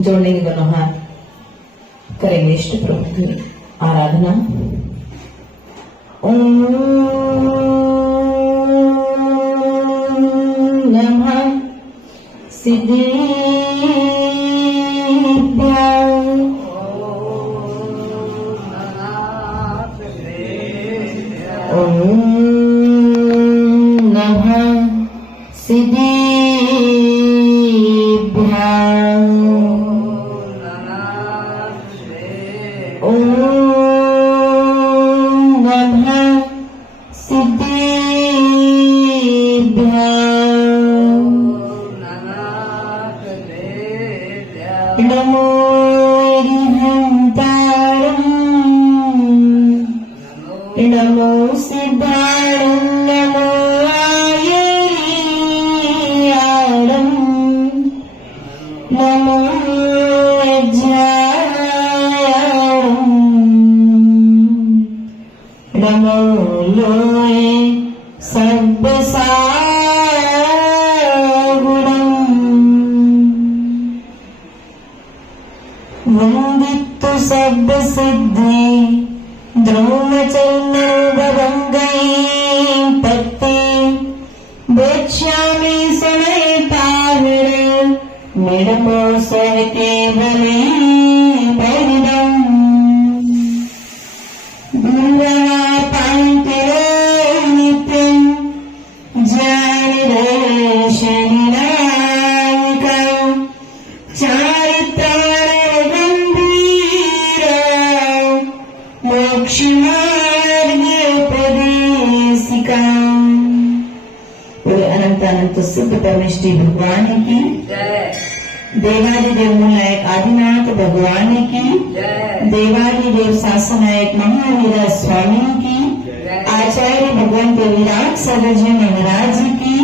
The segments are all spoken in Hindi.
जोड़ने के दोनों हाथ करेंगे इष्ट प्रभु की आराधना। ओम नमः सिद्धेभ्यः। ओम नमः सिद्धेभ्यः। ओम नमः सिद्धेभ्यः। नमो हरिहंतारं नमो सिद्धारं नमो आयर्यारं नमो अज्ञायारं नमो लोये सर्वसागुणम् वन्दितु सर्वसिद्धि द्रोणचरणभवङ्गैः पत्ते वक्ष्यामि समेताहिर निरमो सहते बले परिदम् गुरुवा पान्तिरो नित्यम् ज्ञानिदेशनिनायकम् चारित्राणगम्भीरम् मोक्षमार्गोपदेशिकाम्। बोले अनंत अनंत सिद्ध परमेष्ठी भगवान की देवादिदेव मूलायक आदिनाथ भगवान की देवादिदेव शासनायक महावीरा स्वामी की आचार्य भगवंत विराट सागर जी महाराज की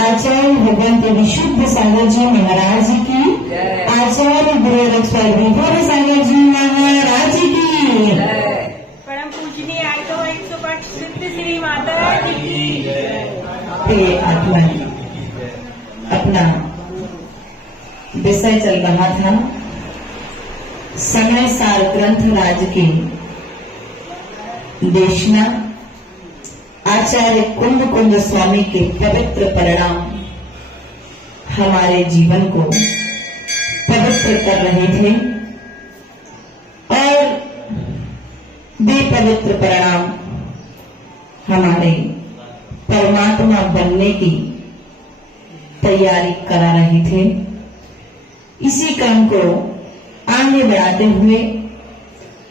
आचार्य भगवंत विशुद्ध सागर जी महाराज की आचार्य गुरुरक्षक विभोर सागर जी महाराज की परम पूजनीय आर्तो 108 सिद्ध श्री माता जी की। अपना विषय चल रहा था समय सार ग्रंथ राज की देशना आचार्य कुंद कुंद स्वामी के पवित्र परिणाम हमारे जीवन को पवित्र कर रहे थे और वे पवित्र परिणाम हमारे परमात्मा बनने की तैयारी करा रहे थे। इसी क्रम को आगे बढ़ाते हुए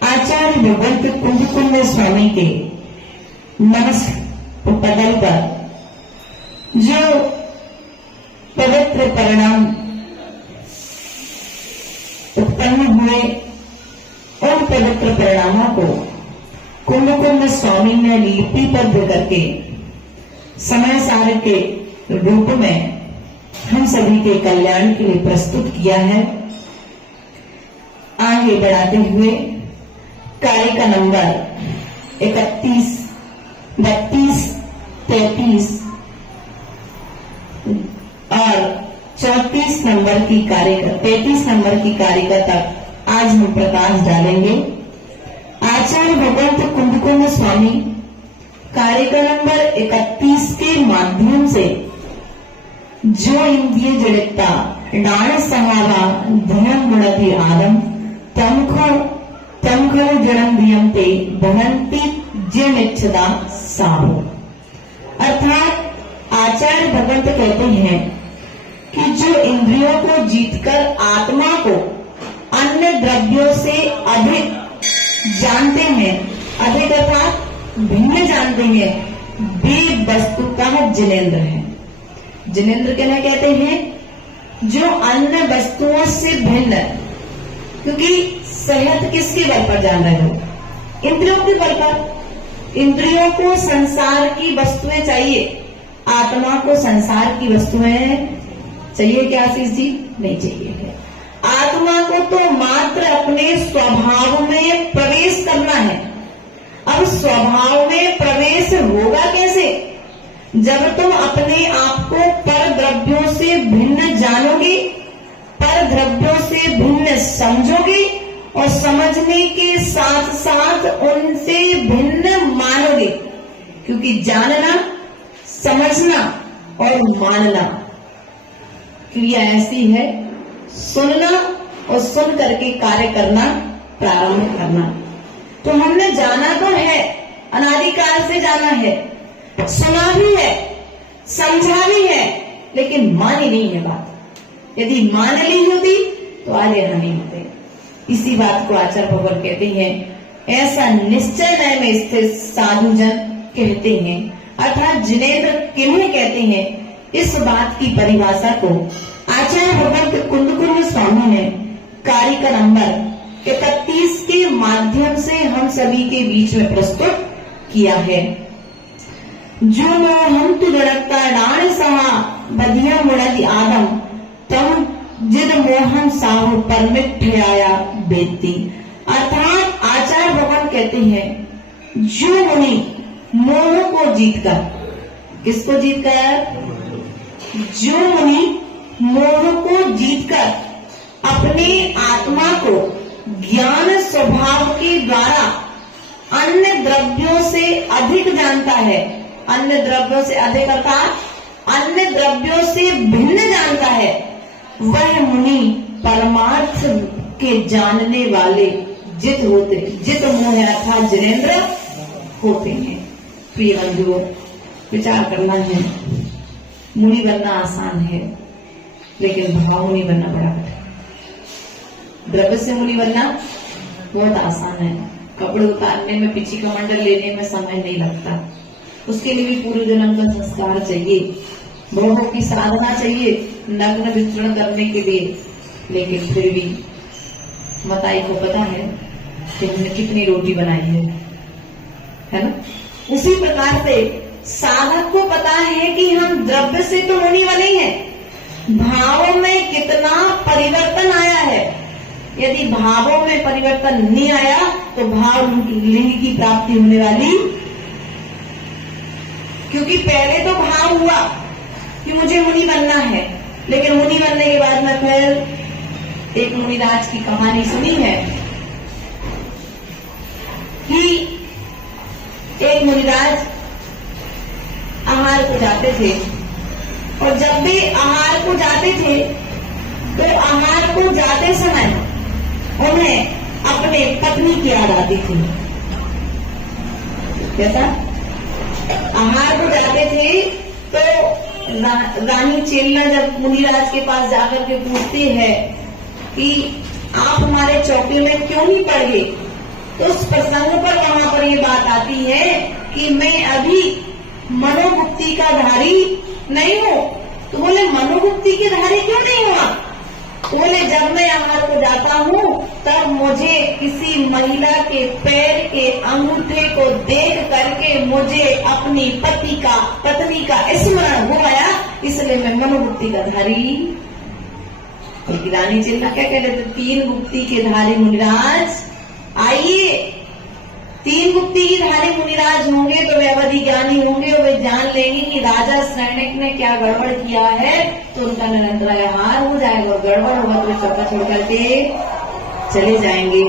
आचार्य भगवंत कुंद कुंद स्वामी के नमस्कार पदल पर जो पवित्र परिणाम उत्पन्न हुए उन पवित्र परिणामों को कुंद कुंद स्वामी ने लिपिबद्ध करके समय सार के रूप में हम सभी के कल्याण के लिए प्रस्तुत किया है। आगे बढ़ाते हुए कार्य का नंबर 31, 32, 33 और 34 नंबर की कार्य 33 नंबर की कारिका तक आज हम प्रकाश डालेंगे। आचार्य भगवंत कुंद कुंद स्वामी कारिका नंबर 31 के माध्यम से जो इंद्रिय जड़ता डाण सहावा धनम गुणति आदम तमखो जन्म दियंते भवंती जिनिच्छदा साहु। अर्थात आचार्य भगवंत कहते हैं कि जो इंद्रियों को जीतकर आत्मा को अन्य द्रव्यों से अधिक जानते हैं, अधिक अर्थात भिन्न जानते हैं, वे वस्तुतः जिनेंद्र हैं। जिनेंद्र कहना कहते हैं जो अन्य वस्तुओं से भिन्न, क्योंकि सेहत किसके बल पर जान रहे हो? इंद्रियों के बल पर। इंद्रियों को संसार की वस्तुएं चाहिए, आत्मा को संसार की वस्तुएं चाहिए क्या आशीष जी? नहीं चाहिए है। आत्मा को तो मात्र अपने स्वभाव में प्रवेश करना है। अब स्वभाव में प्रवेश होगा कैसे? जब तुम अपने आप को पर द्रव्यों से भिन्न जानोगे, पर द्रव्यों से उनसे भिन्न समझोगे और समझने के साथ साथ उनसे भिन्न मानोगे, क्योंकि जानना, समझना और मानना क्रिया ऐसी है, सुनना और सुन करके कार्य करना, प्रारंभ करना। तो हमने जाना तो है, अनादिकाल से जाना है, सुना भी है, समझा भी है, लेकिन मानी नहीं है बात। यदि मान ली होती तो आज यहां नहीं होते। इसी बात को आचार्य भगवान कहते हैं, ऐसा निश्चय नय में स्थित साधुजन कहते हैं, अर्थात जिनेंद्र किन्हें कहते हैं, इस बात की परिभाषा को आचार्य भगवंत कुंदकुंज स्वामी ने कारिका नंबर 31 के माध्यम से हम सभी के बीच में प्रस्तुत किया है। जो हम तु गणकता डाण सहा बधिया मुड़द आदम तम जिद मोहन साहु परमिट आया बेती। अर्थात आचार्य भगवान कहते हैं, जो मुनि मोह को जीतकर, किसको जीतकर? जो मुनि मोह को जीतकर अपने आत्मा को ज्ञान स्वभाव के द्वारा अन्य द्रव्यों से अधिक जानता है, अन्य द्रव्यों से अधिक अर्थात अन्य द्रव्यों से भिन्न जानता है, वह मुनि परमार्थ के जानने वाले जित होते, जित मोह अर्थात जिनेंद्र होते हैं। प्रिय बंधुओं, विचार करना है, मुनि बनना आसान है, लेकिन भावमुनि बनना बड़ा कठिन। द्रव्य से मुनि बनना बहुत आसान है, कपड़े उतारने में, पीछे का मंडल लेने में समय नहीं लगता। उसके लिए भी पूर्व जन्म का संस्कार चाहिए, बहुओं की साधना चाहिए नग्न विचरण करने के लिए। लेकिन फिर भी मताई को पता है कि हमने कितनी रोटी बनाई है ना? उसी प्रकार से साधक को पता है कि हम द्रव्य से तो मुनि बने हैं, भावों में कितना परिवर्तन आया है। यदि भावों में परिवर्तन नहीं आया तो भाव लिंग की प्राप्ति होने वाली, क्योंकि पहले तो भाव हुआ कि मुझे मुनि बनना है, लेकिन मुनि बनने के बाद में फिर एक मुनिराज की कहानी सुनी है कि एक मुनिराज आहार को जाते थे, और जब भी आहार को जाते थे तो आहार को जाते समय उन्हें अपने पत्नी की याद आती थी। कैसा? आहार को जाते थे तो रानी चेलना जब मुनिराज के पास जाकर के पूछती है कि आप हमारे चौकी में क्यों नहीं पड़ गए, तो उस प्रसंग पर वहां पर ये बात आती है कि मैं अभी मनोमुक्ति का धारी नहीं हूँ। तो बोले मनोमुक्ति के धारी क्यों नहीं हुआ? बोले जब मैं आहार को जाता हूँ तब मुझे किसी महिला के पैर के अंगूठे को देख करके मुझे अपनी पत्नी का स्मरण हो गया, इसलिए मैं मनोमुक्ति का धारी। क्योंकि रानी चिल्ला क्या कह रहे थे, 3 मुक्ति के धारी मुनिराज आइए। 3 मुक्ति की धारी मुनिराज होंगे तो वे अवधि ज्ञानी होंगे, और वे जान लेंगे कि राजा सैनिक ने क्या गड़बड़ किया है, तो उनका निरंतराहार हो जाएगा, और गड़बड़ होगा तो चौका छोड़ करके चले जाएंगे।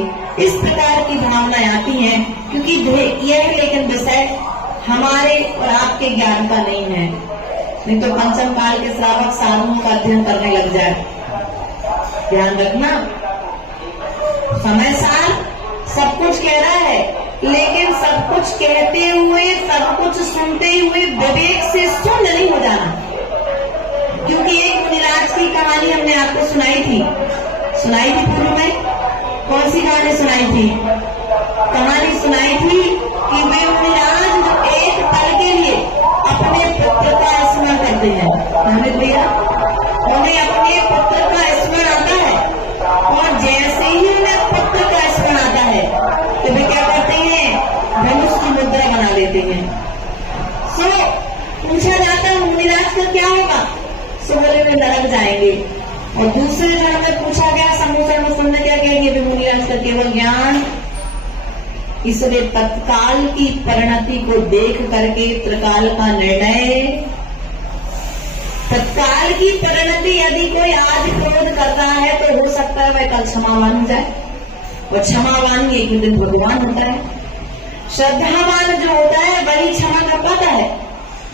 इस प्रकार की भावनाएं आती हैं, क्योंकि यह लेकिन विषय हमारे और आपके ज्ञान का नहीं है। नहीं तो पंचम काल के श्रावक साधुओं का अध्ययन करने लग जाए। ध्यान रखना, समय सार सब कुछ कह रहा है, लेकिन सब कुछ कहते हुए, सब कुछ सुनते हुए विवेक से शून्य नहीं हो जाना। क्योंकि एक मुनिराज की कहानी हमने आपको सुनाई थी पूर्व में। कौन सी कहानी सुनाई थी? कहानी सुनाई थी कि वे मुनिराज एक पल के लिए अपने पुत्र का स्मरण करते हैं। हमने दिया, उन्हें अपने पुत्र का स्मरण आता है, और जैसे ही उन्हें पुत्र का स्मरण आता है तो वे क्या करते हैं, धनुष की मुद्रा बना लेते हैं। पूछा जाता है मुनिराज का क्या होगा? बोले वे नरक जाएंगे। और दूसरे जन्म में पूछा गया, समूचरण में सुनने क्या कह दिया, मुनिराज का केवल ज्ञान। इसलिए तत्काल की परिणति को देख करके त्रिकाल का निर्णय तत्काल की परिणति यदि कोई आज क्रोध करता है तो हो सकता है वह कल क्षमावान हो जाए, और क्षमावान एक दिन भगवान होता है। श्रद्धावान जो होता है वही क्षमा कर पाता है,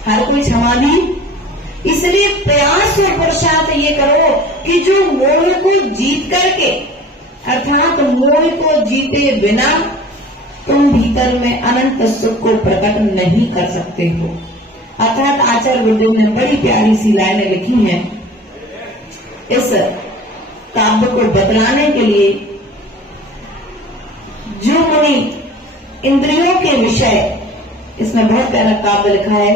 हर कोई क्षमा भी। इसलिए प्रयास और पुरुषार्थ ये करो कि जो मोह को जीत करके, अर्थात मोह को जीते बिना तुम भीतर में अनंत सुख को प्रकट नहीं कर सकते हो। अर्थात आचार्य गुरुदेव ने बड़ी प्यारी सी लाइनें लिखी हैं इस काव्य को बतलाने के लिए। जो मुनि इंद्रियों के विषय, इसमें बहुत प्यारा काव्य लिखा है,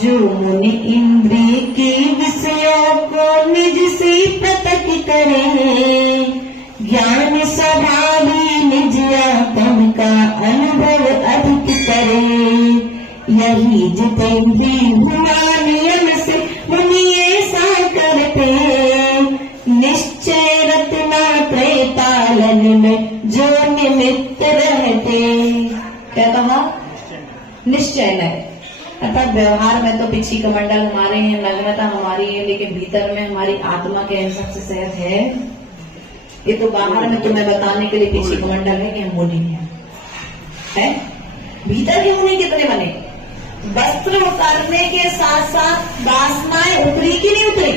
जो मुनि इंद्रिय के विषयों को निज से पृथक करे, ज्ञान स्वभावी निज आत्म का अनुभव अधिक करे, यही जितेंद्रिय हुआ नियम से मुनि ऐसा करते, निश्चय रत्ना त्रय पालन में जो निमित्त रहते। क्या कहा? निश्चय नहीं, अर्थात व्यवहार में तो पिछी कमंडल हमारे हैं, नग्नता हमारी है, लेकिन भीतर में हमारी आत्मा के हिसाब से सहज है। ये तो बाहर में तुम्हें बताने के लिए पिछी कमंडल है कि हम मुनि है। भीतर के मुनि कितने बने? वस्त्र उतारने के साथ साथ वासनाएं उतरी कि नहीं उतरी?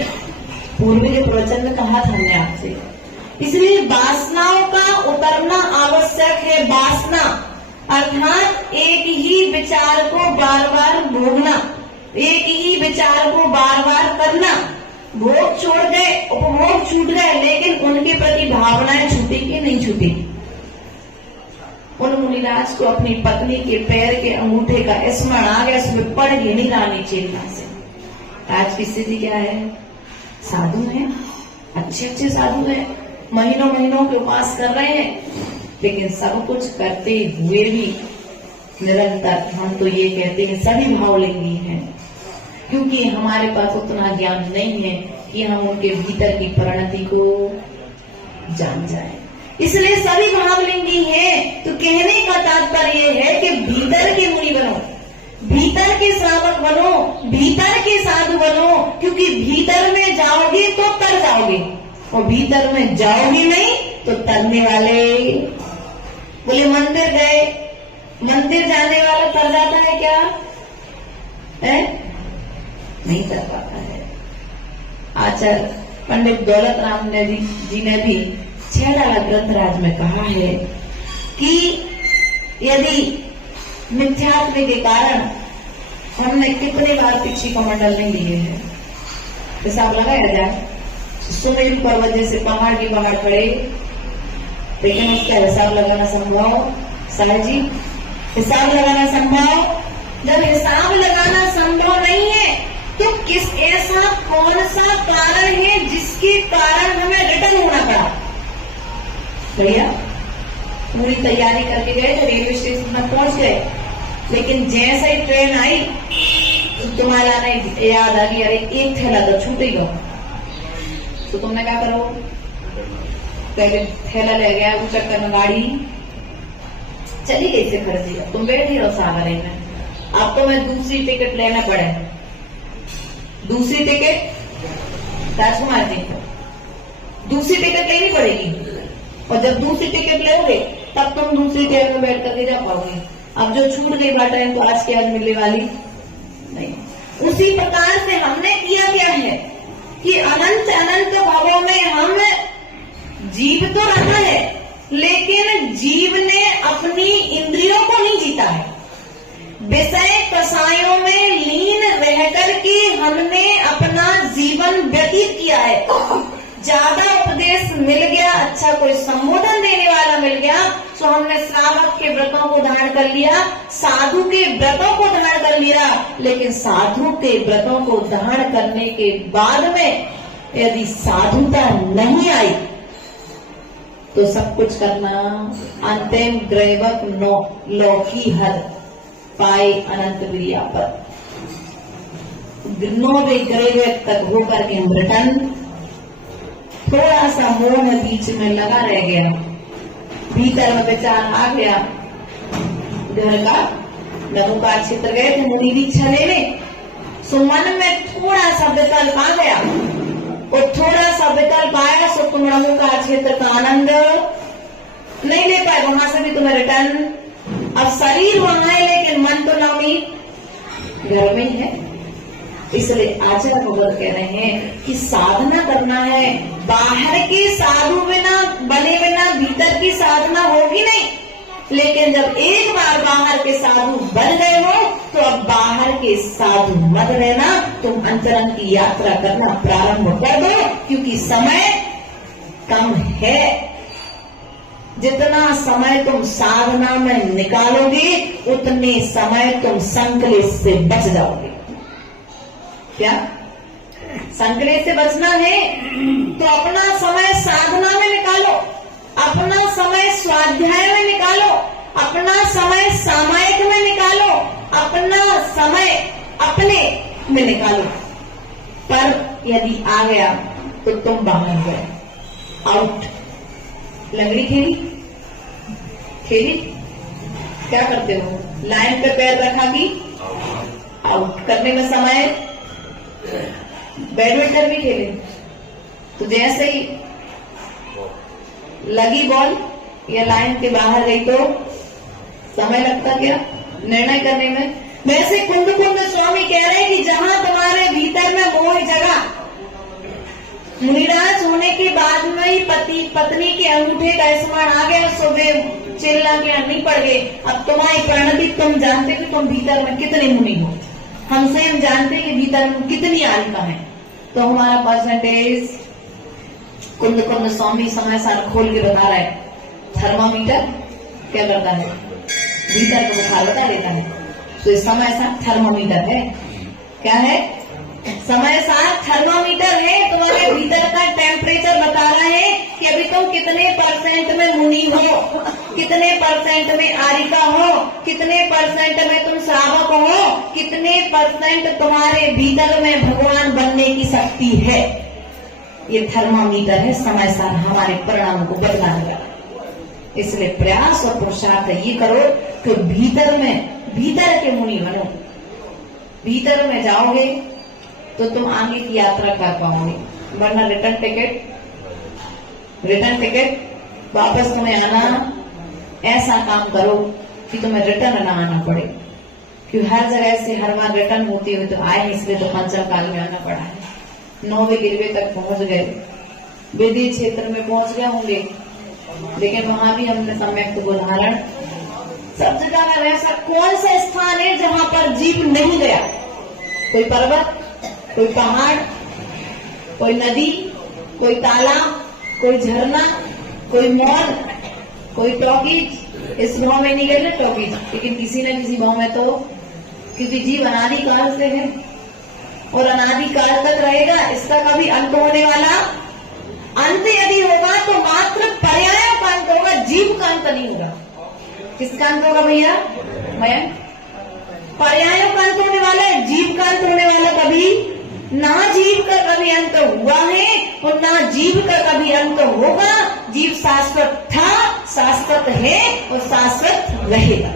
पूर्व के प्रवचन में कहा था हमने आपसे। इसलिए वासनाओं का उतरना आवश्यक है। वासना अर्थात एक ही विचार को बार बार भोगना, एक ही विचार को बार बार करना। भोग छोड़ गए, उपभोग छूट गए, लेकिन उनके प्रति भावनाएं छूटी कि नहीं छूटी? उन मुनिराज को अपनी पत्नी के पैर के अंगूठे का स्मरण आ गया, उसमें पड़ गई नहीं रानी चेतना से। आज की स्थिति क्या है? साधु हैं, अच्छे अच्छे साधु हैं, महीनों महीनों के उपास कर रहे हैं, लेकिन सब कुछ करते हुए भी निरंतर हम तो ये कहते हैं सभी भावलिंगी हैं, क्योंकि हमारे पास उतना ज्ञान नहीं है कि हम उनके भीतर की परिणति को जान जाएं। इसलिए सभी भावलिंगी हैं। तो कहने का तात्पर्य है कि भीतर के मुनि बनो, भीतर के श्रावक बनो, भीतर के साधु बनो, क्योंकि भीतर में जाओगे तो तर जाओगे, और भीतर में जाओगे नहीं तो तरने वाले। बोले मंदिर गए, मंदिर जाने वाला तर जाता है क्या? है? नहीं तर पाता है। आचार्य पंडित दौलत राम जी ने भी छेड़ाला ग्रंथराज में कहा है कि यदि मिथ्यात्व के कारण हमने कितने बार पिछी कमंडल नहीं लिए हैं, हिसाब लगाया जाए। सुमेरु पर्वत जैसे पहाड़ की पहाड़ खड़े, लेकिन उसका हिसाब लगाना संभव? साहब जी, हिसाब लगाना संभव? जब हिसाब लगाना संभव नहीं है तो किस ऐसा कौन सा कारण है जिसके कारण हमें रिटर्न होना पड़ा? भैया पूरी तैयारी करके गए थे, रेलवे स्टेशन में पहुंच गए, लेकिन जैसे ही ट्रेन आई तो तुम्हारा नहीं याद आ गई, अरे एक थैला तो छूटेगा। तो तुमने क्या करो? पहले थैला ले गया, उस चक्कर में गाड़ी चली गई से फर्जी। तुम बैठ ही रहो सागरे में। अब तो मैं दूसरी टिकट लेना पड़े, दूसरी टिकट राजकुमार जी को दूसरी टिकट लेनी पड़ेगी, और जब दूसरी टिकट लोगे तब तुम दूसरी ट्रेन में बैठ करके जा पाओगे। अब जो छूट गई बात है तो आज के आज मिलने वाली नहीं। उसी प्रकार से हमने किया क्या है कि अनंत अनंत भावों में हम जीव तो रहा है, लेकिन जीव ने अपनी इंद्रियों को नहीं जीता है। विषय कसायों में लीन रहकर के हमने अपना जीवन व्यतीत किया है। ज्यादा उपदेश मिल गया, अच्छा कोई संबोधन देने वाला मिल गया, तो हमने श्रावक के व्रतों को धारण कर लिया, साधु के व्रतों को धारण कर लिया। लेकिन साधु के व्रतों को धारण करने के बाद में यदि साधुता नहीं आई तो सब कुछ करना अंतिम दैवक लौकी हर पाए अनंत क्रिया पर नौवे ग्रेवेक तक होकर के हम रिटर्न। थोड़ा सा मोह बीच में लगा रह गया, भीतर में विचार आ गया घर का। नौका क्षेत्र गए थे मुनि दीक्षा लेने, सो मन में थोड़ा सा विकल्प आ गया, और थोड़ा सा विकल्प आया सो तुम का क्षेत्र का आनंद नहीं ले पाए, वहां से भी तुम्हें रिटर्न। अब शरीर वहां है लेकिन मन तो नवमी घर में ही है। इसलिए आचार्य भगवत कह रहे हैं कि साधना करना है, बाहर के साधु बिना बने बिना भीतर की साधना होगी नहीं। लेकिन जब एक बार बाहर के साधु बन गए हो तो अब बाहर के साधु मत रहना, तुम अंतरंग की यात्रा करना प्रारंभ कर दो, क्योंकि समय कम है। जितना समय तुम साधना में निकालोगे उतने समय तुम संकलेश से बच जाओगे। क्या संकलेश से बचना है तो अपना समय साधना में निकालो, अपना समय स्वाध्याय में निकालो, अपना समय सामायिक में निकालो, अपना समय अपने में निकालो। पर यदि आ गया तो तुम बाहर गए, आउट। लंगड़ी खेली क्या करते हो, लाइन पे पैर रखा कि आउट करने में समय। बैडमिंटन भी खेले तो जैसे ही लगी बॉल या लाइन के बाहर गई तो समय लगता क्या निर्णय करने में। वैसे कुंद स्वामी कह रहे हैं कि जहां तुम्हारे भीतर में मोह जगा, मुनिराज होने के बाद में ही पति पत्नी के अंगूठे का स्मरण आ गया, सुबह चिल्ला के अन्नी पड़ गए। अब तुम्हारी परिणति तुम जानते कि तुम भीतर में कितने मुनि हो, हमसे हम जानते कि भीतर में कितनी आलिका है। तो हमारा परसेंटेज कुंद स्वामी समय सार खोल के बता रहा है। थर्मामीटर क्या करता है, भीतर का बुखार बता देता है। तो इस समय सार थर्मामीटर है। क्या है, समय सार थर्मामीटर है, तुम्हारे भीतर का टेम्परेचर बता रहा है कि अभी तुम कितने परसेंट में मुनि हो, कितने परसेंट में आरिका हो, कितने परसेंट में तुम श्रावक हो, कितने परसेंट तुम्हारे भीतर में भगवान बनने की शक्ति है। ये थर्मामीटर है समय सार हमारे परिणाम को बदलाने का। इसलिए प्रयास और पुरुषार्थ ये करो कि भीतर के मुनि बनो। भीतर में जाओगे तो तुम आगे की यात्रा कर पाओगे, वरना रिटर्न टिकट वापस तुम्हें आना। ऐसा काम करो कि तुम्हें रिटर्न ना आना पड़े, क्योंकि हर जगह से हर बार रिटर्न होती हुई तो आए, इसलिए तो पंचम काल में आना पड़ा है। 9वें गिरवे तक पहुंच गए, विधि क्षेत्र में पहुंच गए होंगे, लेकिन वहां भी हमने सम्यक उदाहरण सब जगह में। ऐसा कौन सा स्थान है जहां पर जीव नहीं गया? कोई पर्वत, कोई पहाड़, कोई नदी, कोई तालाब, कोई झरना, कोई मॉल, कोई टॉकीज। इस गांव में नहीं गए ना टॉकीज, लेकिन किसी न किसी गांव में तो, क्योंकि जीव अनादि काल से है और अनादि काल तक रहेगा। इसका कभी अंत होने वाला, अंत यदि होगा तो मात्र पर्यायों का अंत होगा, जीव का अंत नहीं होगा। किसका अंत होगा भैया? पर्यायों का अंत होने वाला है, जीव का अंत होने वाला कभी ना। जीव का कभी अंत हुआ है और ना जीव का कभी अंत होगा। जीव शाश्वत था, शाश्वत है और शाश्वत रहेगा।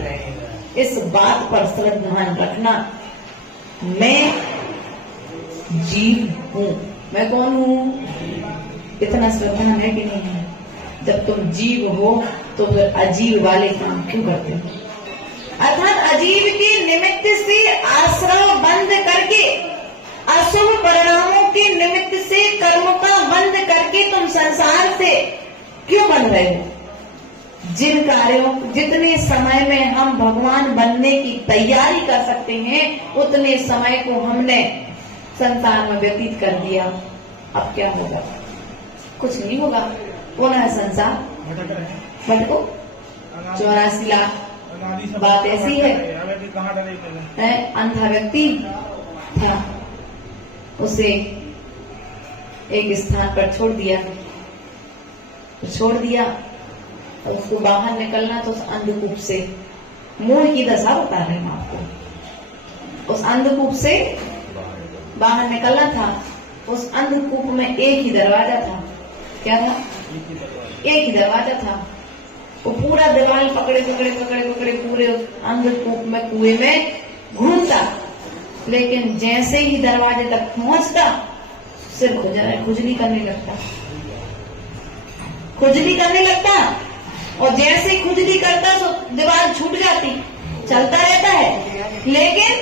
इस बात पर श्रद्धा रखना। मैं जीव हूँ, मैं कौन हूँ? इतना श्रद्धा है कि नहीं है? जब तुम जीव हो तो फिर अजीव वाले काम क्यों करते हो? अर्थात अजीव के निमित्त से आश्रय बंद करके, अशुभ परिणामों के निमित्त से कर्म का बंद करके तुम संसार से क्यों बन रहे हो? जिन कार्यों, जितने समय में हम भगवान बनने की तैयारी कर सकते हैं उतने समय को हमने संसार में व्यतीत कर दिया। अब क्या होगा? कुछ नहीं होगा। पुनः संसार भटको। 84 लाख बात ऐसी है। अंधा व्यक्ति था, उसे एक स्थान पर छोड़ दिया और उसको बाहर निकलना तो उस अंधकूप से, मोह की दशा बता रहे हैं आपको। उस अंधकूप से बाहर निकलना था। उस अंधकूप में एक ही दरवाजा था। क्या था? एक ही दरवाजा था। वो पूरा दीवार पकड़े पूरे अंधकूप में, कुएं में घूमता लेकिन जैसे ही दरवाजे तक पहुंचता सिर खुजली करने लगता, खुजली करने लगता, और जैसे ही खुजली करता तो दीवार छूट जाती, चलता रहता है लेकिन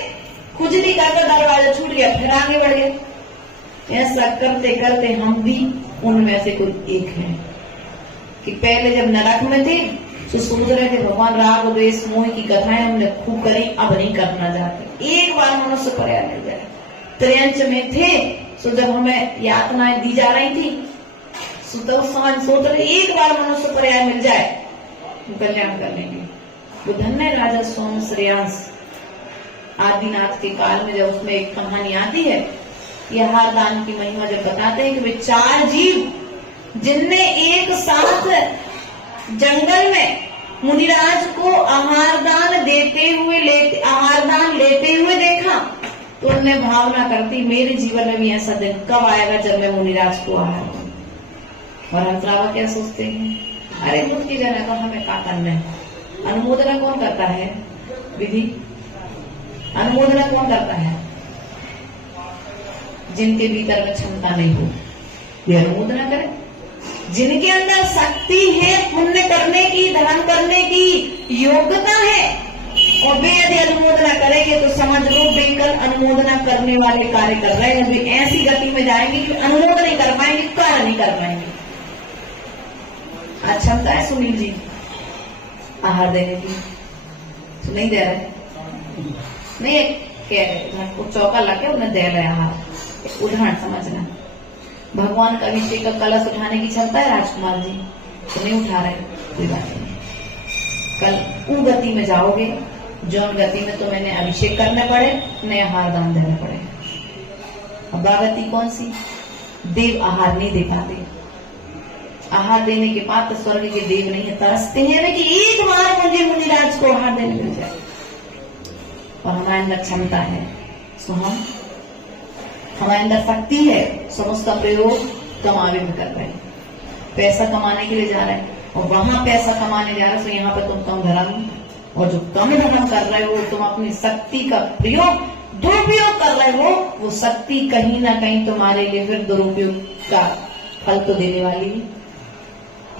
खुजली करता दरवाजा छूट गया, फिर आगे बढ़ गया। ऐसा करते करते हम भी उनमें से कोई एक हैं कि पहले जब नरक में थे तो सोच रहे थे भगवान राग द्वेष मोह की कथाएं हमने खूब करी, अब नहीं करना चाहते। एक बार मनुष्य पर्याय मिल जाए। त्रियंच में थे तो जब हमें यातनाएं दी जा रही थी तो सोच रहे एक बार मनुष्य पर्याय मिल जाए कल्याण कर लेंगे। वो धन्य राजा सोम श्रेयांश आदिनाथ के काल में जब उसमें एक कहानी आती है, यह दान की महिमा जब बताते हैं कि वे 4 जीव जिनने एक साथ जंगल में मुनिराज को आहार दान लेते हुए देखा तो उन्हें भावना करती मेरे जीवन में भी ऐसा दिन कब आएगा जब मैं मुनिराज को आहार दूं। और अंतरावा क्या सोचते हैं, अरे मुझ की जगह का हमें क्या करना है। अनुमोदना कौन करता है? विधि अनुमोदना कौन करता है? जिनके भीतर में क्षमता नहीं हो वे अनुमोदना करें। जिनके अंदर शक्ति है पुण्य करने की, धर्म करने की योग्यता है और वे यदि अनुमोदना करेंगे तो समझ लो बेकल अनुमोदना करने वाले कार्य कर रहे हैं। वे ऐसी गति में जाएंगे कि अनुमोदन नहीं कर पाएंगे, कार्य नहीं कर पाएंगे। क्षमता है सुनील जी आहार देने की, तो नहीं दे रहे, नहीं कह रहे को चौका लगे उन्हें दे रहे आहार। उदाहरण समझना, भगवान का अभिषेक का कलश उठाने की क्षमता है राजकुमार जी, तो नहीं उठा रहे, कोई बात नहीं। कल उस गति में जाओगे जौन गति में तो मैंने अभिषेक करने पड़े, नए आहार दान देने पड़े। अब गति कौन सी? देव आहार नहीं दे पाते। आहार देने के बाद तो स्वर्ग के देव नहीं है, तरसते हैं कि एक बार मुझे मुनिराज को आहार देने मिल जाए। और हमारे अंदर क्षमता है, तो हम हमारे अंदर शक्ति है, सब उसका प्रयोग कमावे में कर रहे हैं। पैसा कमाने के लिए जा रहे हैं और वहां पैसा कमाने जा रहे हैं, तो यहाँ पर तुम कम धर्म, और जो कम धर्म कर रहे हो तुम अपनी शक्ति का प्रयोग दुरुपयोग कर रहे हो, वो शक्ति कहीं ना कहीं तुम्हारे लिए फिर दुरुपयोग का फल तो देने वाली है।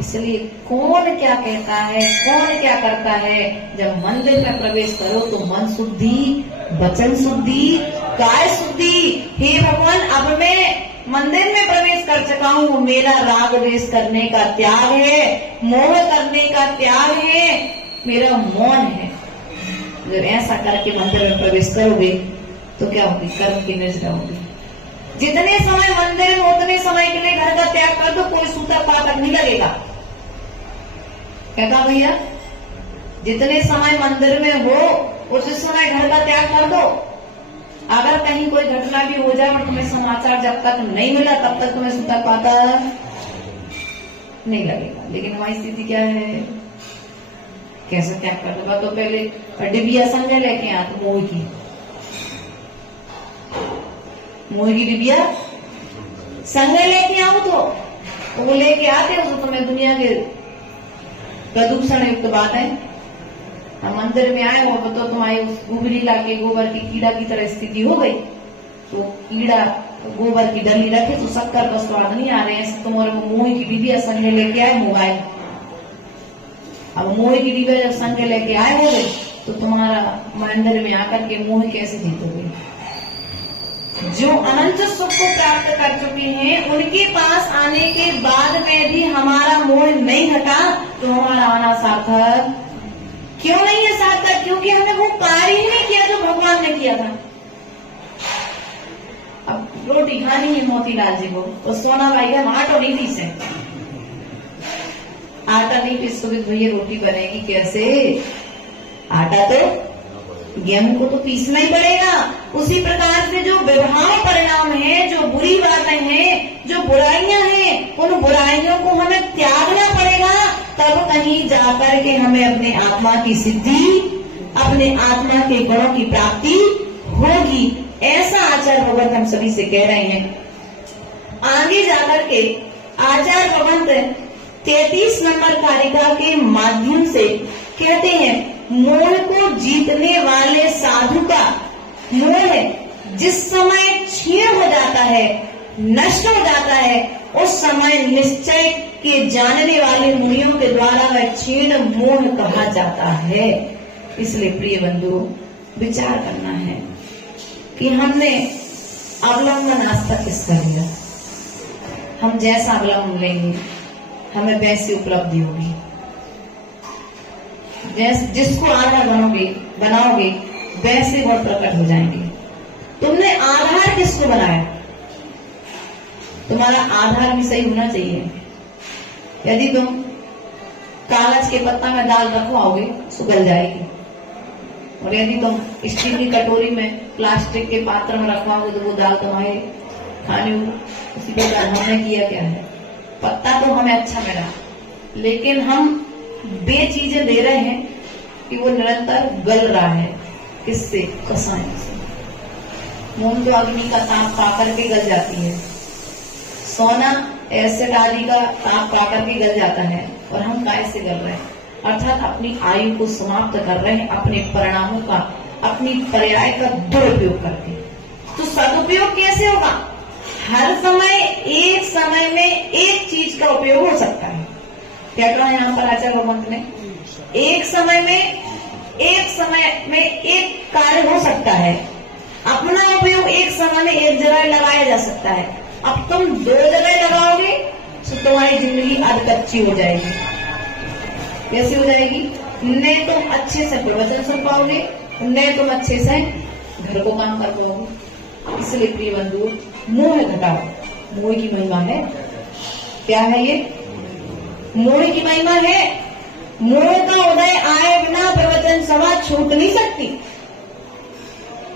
इसलिए कौन क्या कहता है, कौन क्या करता है, जब मंदिर में प्रवेश करो तो मन शुद्धि, वचन शुद्धि, काय शुद्धि। हे भगवान, अब मैं मंदिर में प्रवेश कर चुका हूँ, मेरा राग द्वेष करने का त्याग है, मोह करने का त्याग है, मेरा मौन है। जब ऐसा करके मंदिर में प्रवेश करोगे तो क्या होगी? कर्म की निर्जरा होगी। जितने समय मंदिर में उतने समय के लिए घर का त्याग कर दो, कोई सूता पातक नहीं लगेगा। क्या कहा भैया? जितने समय मंदिर में हो उस समय घर का त्याग कर दो। अगर कहीं कोई घटना भी हो जाए और तुम्हें समाचार जब तक नहीं मिला तब तक तुम्हें सूता पातक नहीं लगेगा। लेकिन हमारी स्थिति क्या है? कैसे त्याग कर दूंगा? तो पहले डिबिया संजय लेके आ, तो मोह की डिबिया संजय लेके आओ, तो वो लेके आते हो तो तुम्हें दुनिया के प्रदूषण युक्त बात है। हम मंदिर में आए हो तो तुम्हारी उस गुबरीला के गोबर की कीड़ा की तरह स्थिति हो गई, तो कीड़ा गोबर की डली रखे तो शक्कर का स्वाद नहीं आ रहे हैं। तुम्हारे को मोह की डिबिया संजय लेके आए मोबाइल, अब मोह की डिबिया जब संजय लेके आए हो गए तो तुम्हारा मंदिर में आकर के मोह कैसे जीतोगे? जो अनंत सुख को प्राप्त कर चुके हैं उनके पास आने के बाद में भी हमारा मोह नहीं हटा तो हमारा आना सार्थक क्यों नहीं है? सार्थक क्योंकि हमने वो कार्य ही नहीं किया जो भगवान ने किया था। अब रोटी खानी है मोतीलाल जी को, तो सोना भाई का आटा नहीं पीस है, आटा नहीं पीस तो भैया रोटी बनेगी कैसे? आटा तो गेहूं को तो पीसना ही पड़ेगा। उसी प्रकार से जो व्यवहार परिणाम है, जो बुरी बातें हैं, जो बुराइयां हैं, उन बुराइयों को हमें त्यागना पड़ेगा, तब कहीं जाकर के हमें अपने आत्मा की सिद्धि, अपने आत्मा के गुणों की प्राप्ति होगी। ऐसा आचार्य भगवंत हम सभी से कह रहे हैं। आगे जाकर के आचार्य भगवंत 33 नंबर कारिका के माध्यम से कहते हैं, मोह को जीतने वाले साधु का मोह जिस समय क्षीण हो जाता है, नष्ट हो जाता है, उस समय निश्चय के जानने वाले मुनियों के द्वारा वह क्षीण मोह कहा जाता है। इसलिए प्रिय बंधु, विचार करना है कि हमने अवलंबन आज तक किसका लिया। हम जैसा अवलंबन लेंगे हमें वैसी उपलब्धि होगी। जिसको आधार बनाओगे वैसे गुण प्रकट हो जाएंगे। तुमने आधार किसको बनाया? तुम्हारा आधार भी सही होना चाहिए। यदि तुम कागज के पत्ता में दाल रखवाओगे तो गल जाएगी, और यदि तुम स्टील की कटोरी में, प्लास्टिक के पात्र में रखवाओगे तो वो दाल तुम्हारे खाने होगी। उसी प्रकार हमने किया क्या है, पत्ता तो हमें अच्छा मिला, लेकिन हम वे चीजें दे रहे हैं कि वो निरंतर गल रहा है। किससे? कसायों से। मोम तो अग्नि का ताप पाकर के गल जाती है, सोना एसिड आदि का ताप पाकर के गल जाता है, और हम काय से गल रहे हैं? अर्थात अपनी आयु को समाप्त कर रहे हैं, अपने परिणामों का, अपनी पर्याय का दुरुपयोग करके। तो सदुपयोग कैसे होगा? हर समय में एक चीज का उपयोग हो सकता है। क्या कहा यहाँ पर आचार्य भगवंत ने? एक समय में एक कार्य हो सकता है। अपना उपयोग एक समय में एक जगह लगाया जा सकता है। अब तुम दो जगह लगाओगे तो तुम्हारी जिंदगी अधकच्ची हो जाएगी। कैसी हो जाएगी? न तुम अच्छे से प्रवचन सुन पाओगे, न तुम अच्छे से घर को काम कर पाओगे। इसलिए प्रिय बंधु, मोह घटाओ। मोह की महिमा है। क्या है ये? मोह की महिमा है। मोह का उदय आए बिना प्रवचन सभा छूट नहीं सकती।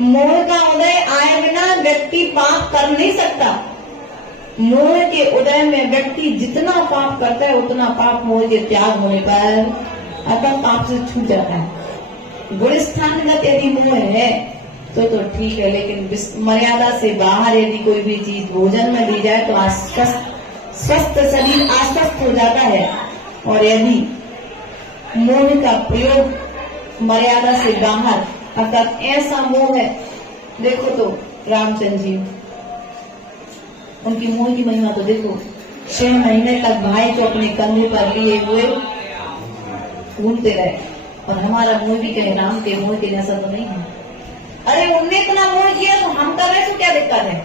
मोह का उदय आए बिना व्यक्ति पाप कर नहीं सकता। मोह के उदय में व्यक्ति जितना पाप करता है उतना पाप मोह के त्याग होने पर अतः पाप से छूट जाता है। गुण स्थानगत यदि मोह है तो ठीक है, लेकिन मर्यादा से बाहर यदि कोई भी चीज भोजन में ली जाए तो स्वस्थ शरीर आश्वस्त हो जाता है। और यदि मोह का प्रयोग मर्यादा से बाहर, अर्थात ऐसा मोह है, देखो तो रामचंद्र जी, उनकी मोह की महिमा तो देखो। 6 महीने तक भाई को अपने कंधे पर लिए हुए घूमते रहे, और हमारा मोह भी कहीं राम के मोह के जैसा तो नहीं है। अरे उनने इतना मोह किया तो हम कर रहे तो क्या दिक्कत है?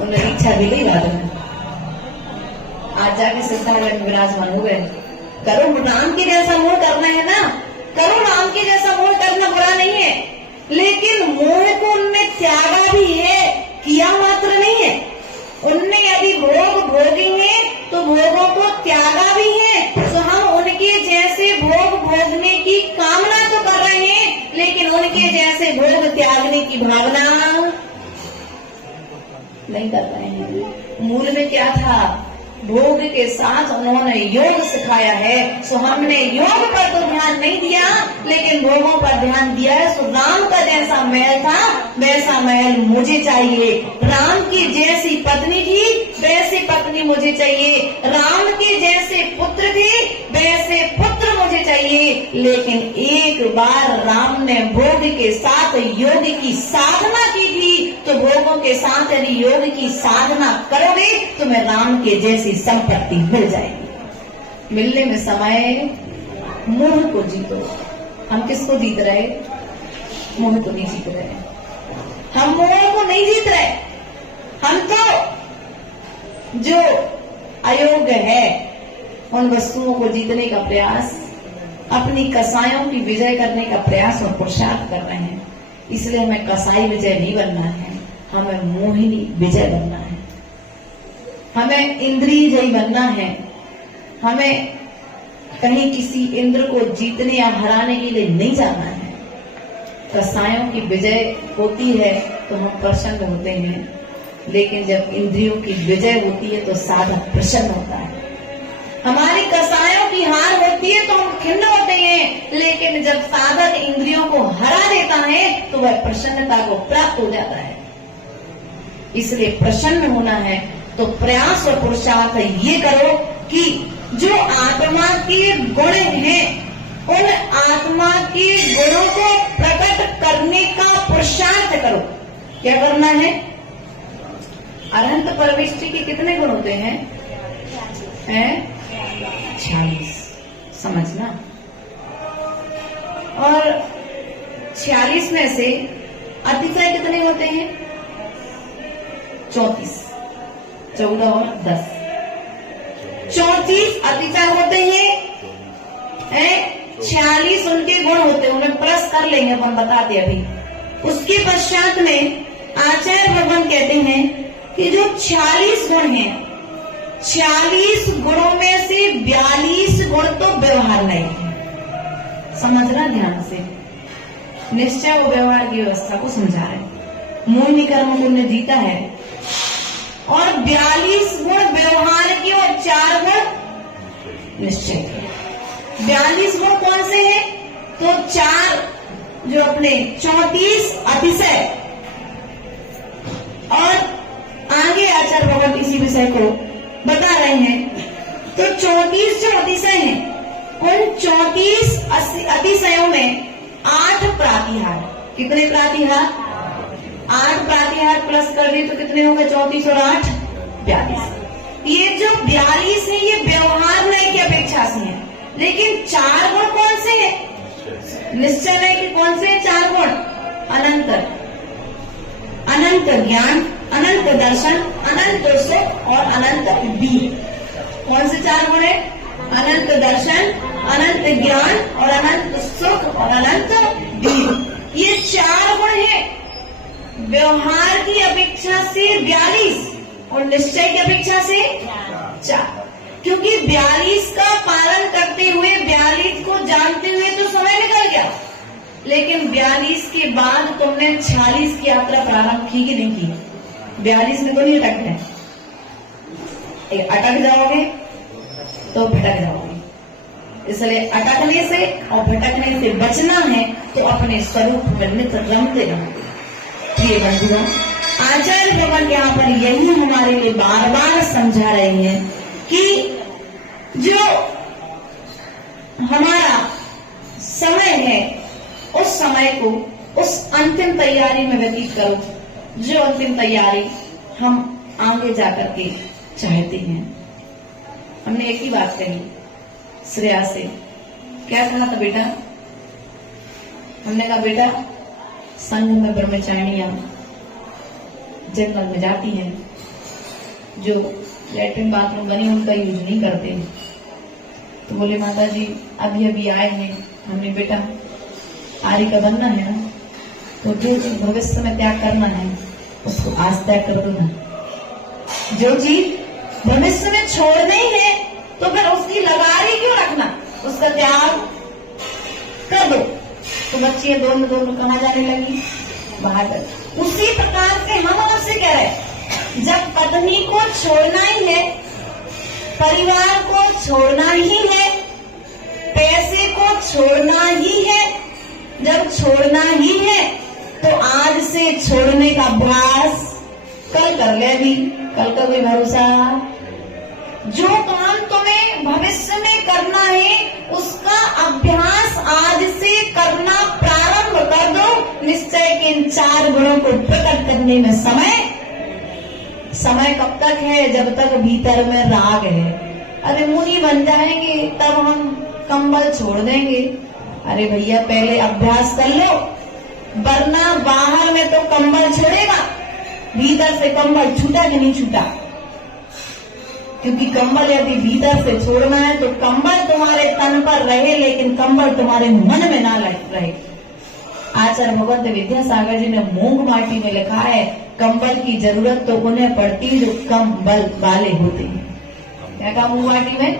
उन्हें इच्छा भी नहीं रहा। आज जाके सिद्धार्थ में विराजमान हो गए। करो राम के जैसा मोह करना है ना, करो राम के जैसा मोह करना बुरा नहीं है, लेकिन मोह को उनने त्यागा भी है, किया मात्र नहीं है। उनने यदि भोग भोगेंगे तो भोगों को त्यागा भी है। तो हम उनके जैसे भोग भोगने की कामना तो कर रहे हैं, लेकिन उनके जैसे भोग त्यागने की भावना नहीं कर रहे हैं। मूल में क्या था? भोग के साथ उन्होंने योग सिखाया है। सो हमने योग पर तो ध्यान नहीं दिया, लेकिन भोगों पर ध्यान दिया है। सो राम का जैसा महल था वैसा महल मुझे चाहिए, राम की जैसी पत्नी थी वैसी पत्नी मुझे चाहिए, राम के जैसे पुत्र थे वैसे पुत्र मुझे चाहिए। लेकिन एक बार राम ने भोग के साथ योग की साधना की थी, तो भोगों के साथ यदि योग की साधना करोगे तो मैं राम के जैसी संपत्ति मिल जाएगी। मिलने में समय मोह को जीतो। हम किसको जीत रहे? मोह को नहीं जीत रहे। हम मोह को नहीं जीत रहे। हम तो जो अयोग्य है उन वस्तुओं को जीतने का प्रयास, अपनी कसायों की विजय करने का प्रयास और पुरुषार्थ कर रहे हैं। इसलिए हमें कसाई विजय नहीं बनना है, हमें मोहिनी विजय बनना है। हमें इंद्रिय जय बनना है। हमें कहीं किसी इंद्र को जीतने या हराने के लिए नहीं जाना है। कसायों की विजय होती है तो हम प्रसन्न होते हैं, लेकिन जब इंद्रियों की विजय होती है तो साधक प्रसन्न होता है। हमारी कसायों की हार होती है तो हम खिन्न होते हैं, लेकिन जब साधक इंद्रियों को हरा देता है तो वह प्रसन्नता को प्राप्त हो जाता है। इसलिए प्रसन्न होना है तो प्रयास और पुरुषार्थ ये करो कि जो आत्मा के गुण हैं उन आत्मा के गुणों को प्रकट करने का पुरुषार्थ करो। क्या करना है? अनंत प्रविष्टि के कितने गुण होते हैं? 46। समझना। और 46 में से अतिशय कितने होते हैं? 34। 14 और 10, 34 अतिशय होते हैं। 46 उनके गुण होते हैं, उन्हें प्लस कर लेंगे अपन, बताते अभी। उसके पश्चात में आचार्य भगवान कहते हैं कि जो 46 गुण हैं, 46 गुणों में से 42 गुण तो व्यवहार नहीं है। समझना ध्यान से, निश्चय वो व्यवहार की व्यवस्था को समझा रहे। मोहिनी कर्म गुण ने जीता है और 42 गुण व्यवहार के और 4 गुण निश्चय के। 42 गुण कौन से हैं? तो 4 जो अपने 34 अतिशय, और आगे आचार्य भगवान इसी विषय को बता रहे हैं। तो 34 जो अतिशय हैं, उन 34 अतिशयों में 8 प्रातिहार। कितने प्रातिहार? 8 प्रातिहार प्लस कर दी तो कितने होंगे? 34 और 8 42। ये जो 42 है ये व्यवहार नहीं की अपेक्षा से है, लेकिन 4 गुण कौन से हैं? निश्चय नहीं कि कौन से 4 गुण? अनंत, अनंत ज्ञान, अनंत दर्शन, अनंत सुख और अनंत वीर। कौन से 4 गुण है? अनंत दर्शन, अनंत ज्ञान और अनंत सुख और अनंत वीर। ये 4 गुण है। व्यवहार की अपेक्षा से 42 और निश्चय की अपेक्षा से 4। क्योंकि 42 का पालन करते हुए, 42 को जानते हुए तो समय निकल गया, लेकिन 42 के बाद तुमने 46 की यात्रा प्रारंभ की कि नहीं की? 42 में तो नहीं अटक गए। अटक जाओगे तो भटक जाओगे। इसलिए अटकने से और भटकने से बचना है तो अपने स्वरूप में नित्य रमते रहोगे। प्रिय बंधुओं, आचार्य भगवान यहाँ पर यही हमारे लिए बार बार समझा रहे हैं कि जो हमारा समय है, उस समय को उस अंतिम तैयारी में व्यतीत करो, जो अंतिम तैयारी हम आगे जाकर के चाहते हैं। हमने एक ही बात कही श्रेया से, क्या कहा था बेटा? हमने कहा बेटा, संघ में ब्रह्मचारिणियां जंगल में जाती हैं, जो लैट्रिन बाथरूम बने उनका यूज नहीं करते। तो बोले माता जी अभी अभी आए हैं। हमने बेटा आर्य का बनना है ना, तो जो भविष्य में त्याग करना है उसको आज त्याग कर दो ना। जो चीज भविष्य में छोड़नी है तो फिर उसकी लगारी क्यों रखना, उसका त्याग कर दो। तो बच्चियां दोनों कहाँ जाने लगी? बाहर। उसी प्रकार से हम आपसे कह रहे हैं, जब पत्नी को छोड़ना ही है, परिवार को छोड़ना ही है, पैसे को छोड़ना ही है, जब छोड़ना ही है तो आज से छोड़ने का अभ्यास कल कर ले। अभी कल का कोई भरोसा? जो काम तुम्हें भविष्य में करना है उसका अभ्यास आज से करना प्रारंभ कर दो। निश्चय के इन 4 गुणों को प्रकट करने में समय कब तक है? जब तक भीतर में राग है। अरे मुनि बन जाएंगे तब हम कंबल छोड़ देंगे। अरे भैया पहले अभ्यास कर लो, वरना बाहर में तो कंबल छोड़ेगा, भीतर से कंबल छूटा कि नहीं छूटा? क्योंकि कंबल यदि भीतर से छोड़ना है तो कंबल तुम्हारे तन पर रहे, लेकिन कंबल तुम्हारे मन में ना रहे। आचार्य भगवत विद्यासागर जी ने मूंग माटी में लिखा है, कंबल की जरूरत तो उन्हें पड़ती है जो कंबल वाले होते हैं। क्या कहा मूंग माटी में?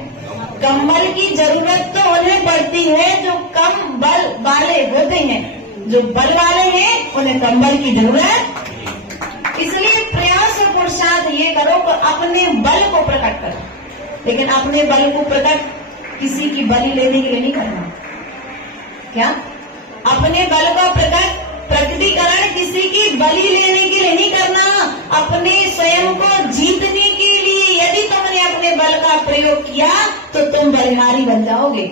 कंबल की जरूरत तो उन्हें पड़ती है जो कंबल वाले होते हैं। जो बल वाले हैं उन्हें कंबल की जरूरत। इसलिए प्रयास और पुरुषार्थ ये करो कि अपने बल को प्रकट करो, लेकिन अपने बल को प्रकट किसी की बलि लेने के लिए नहीं करना। क्या? अपने बल का प्रकटीकरण किसी की बलि लेने के लिए नहीं करना, अपने स्वयं को जीतने के लिए। यदि तुमने अपने बल का प्रयोग किया तो तुम बलिहारी बन जाओगे,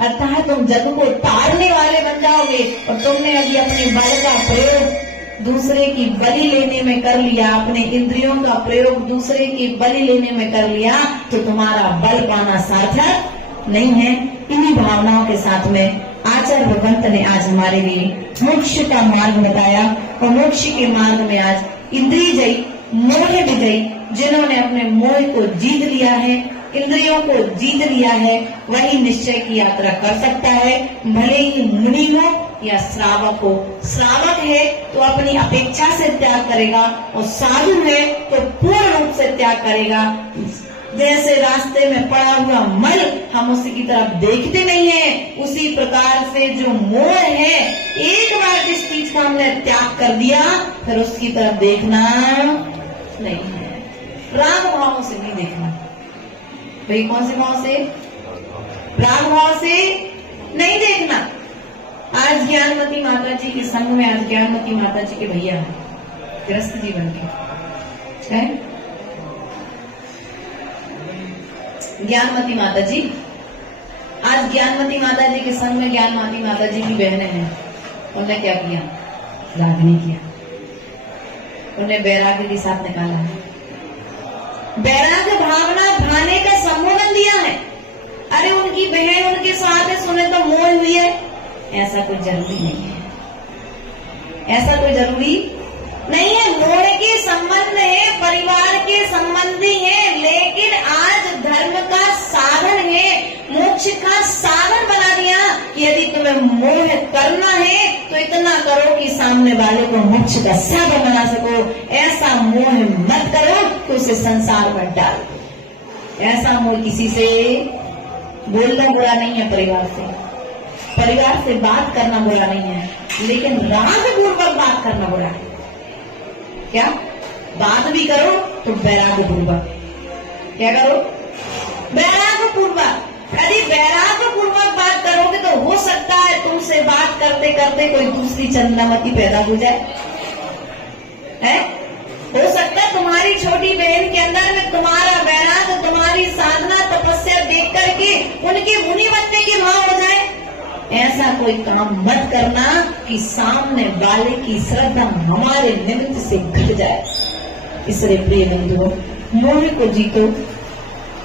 अर्थात तुम जग को तारने वाले बन जाओगे। और तुमने यदि अपने बल का प्रयोग दूसरे की बलि लेने में कर लिया, अपने इंद्रियों का प्रयोग दूसरे की बलि लेने में कर लिया, तो तुम्हारा बल पाना सार्थक नहीं है। इन्हीं भावनाओं के साथ में आचार्य भगवंत ने आज हमारे लिए मोक्ष का मार्ग बताया, और मोक्ष के मार्ग में आज इंद्रिय जयी, मोह विजयी, जिन्होंने अपने मोह को जीत लिया है, इंद्रियों को जीत लिया है, वही निश्चय की यात्रा कर सकता है। भले ही मुनि हो या श्रावक हो। श्रावक है तो अपनी अपेक्षा से त्याग करेगा, और साधु है तो पूर्ण रूप से त्याग करेगा। जैसे रास्ते में पड़ा हुआ मल हम उसकी तरफ देखते नहीं है, उसी प्रकार से जो मोह है, एक बार जिस चीज का हमने त्याग कर दिया, फिर उसकी तरफ देखना नहीं है। राग भाव से नहीं देखना। भाई कौन से भाव से? राग भाव से नहीं देखना। आज ज्ञानमती माता जी के संग में, आज ज्ञानमती माता जी के भैया हैं, गृहस्थ जीवन के है ज्ञानमती माता जी। आज ज्ञानमती माता जी के संग में ज्ञानमती माता जी की बहनें हैं। उन्होंने क्या किया? राग नहीं किया, उन्होंने वैराग्य के साथ निकाला है। वैराग्य भावना भाने का संबोधन दिया है। अरे उनकी बहन उनके साथ है, सुने तो मोह हुई है, ऐसा कोई जरूरी नहीं है, ऐसा कोई जरूरी नहीं है। मोह के संबंध है, परिवार के संबंधी है, लेकिन आज धर्म का साधन है, मोक्ष का साधन बना दिया कि यदि तुम्हें मोह करना है तो इतना करो कि सामने वाले को मोक्ष का साधन बना सको। ऐसा मोह मत करो कि उसे संसार में डाल दो। ऐसा मोह किसी से बोलना बुरा नहीं है, परिवार से बात करना बुरा नहीं है, लेकिन राग पूर्वक बात करना बुरा है। क्या बात भी करो तो वैराग्य पूर्वक, क्या करो? वैराग्य पूर्वक। यदि वैराग्य पूर्वक बात करोगे तो हो सकता है तुमसे बात करते करते कोई दूसरी चंद्रामती पैदा हो जाए, है? हो सकता है तुम्हारी छोटी बहन के अंदर में तुम्हारा वैराग्य, तुम्हारी साधना तपस्या देख करके उनके मुनि बनने के भाव हो जाए। ऐसा कोई काम मत करना कि सामने वाले की श्रद्धा हमारे निमित्त से घट जाए। इसलिए प्रिय बंधुओं, मोह को जीतो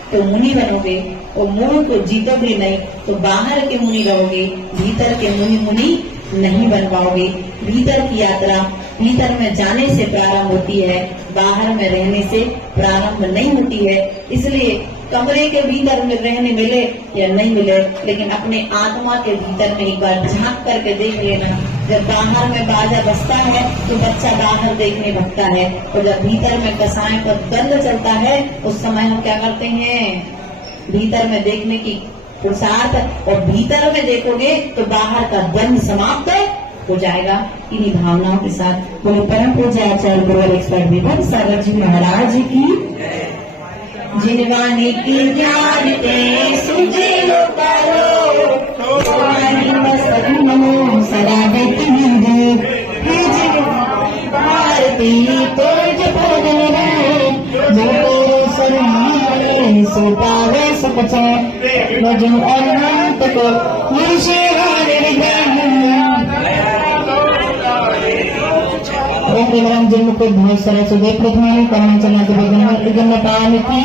तो मुनि बनोगे, और मोह को जीतोगे नहीं तो बाहर के मुनि रहोगे, भीतर के मुनि नहीं बन पाओगे। भीतर की यात्रा भीतर में जाने से प्रारंभ होती है, बाहर में रहने से प्रारंभ नहीं होती है। इसलिए कमरे के भीतर में रहने मिले या नहीं मिले, लेकिन अपने आत्मा के भीतर में एक बार झांक करके देख लेना। जब बाहर में बाजा बजता है तो बच्चा बाहर देखने भगता है, और जब भीतर में कसाय का द्वंद चलता है उस समय हम क्या करते हैं? भीतर में देखने की पुरुषार्थ, और भीतर में देखोगे तो बाहर का द्वंद समाप्त हो जाएगा। इन्हीं भावनाओं के साथ बोले परम पूज्य आचार्य गुरु एक्सपर्ट विभव सागर जी महाराज की। जिनवानी की ज्ञान ते सुजिल करो, वाणी वसनो सदा देती हिंदी, भारती तो जपन रे, जो तेरे शरण सो पावे सुख चैन, जो अनंत को जिनमें बहुत सारा सुबह प्रथम करना चला तो पानी की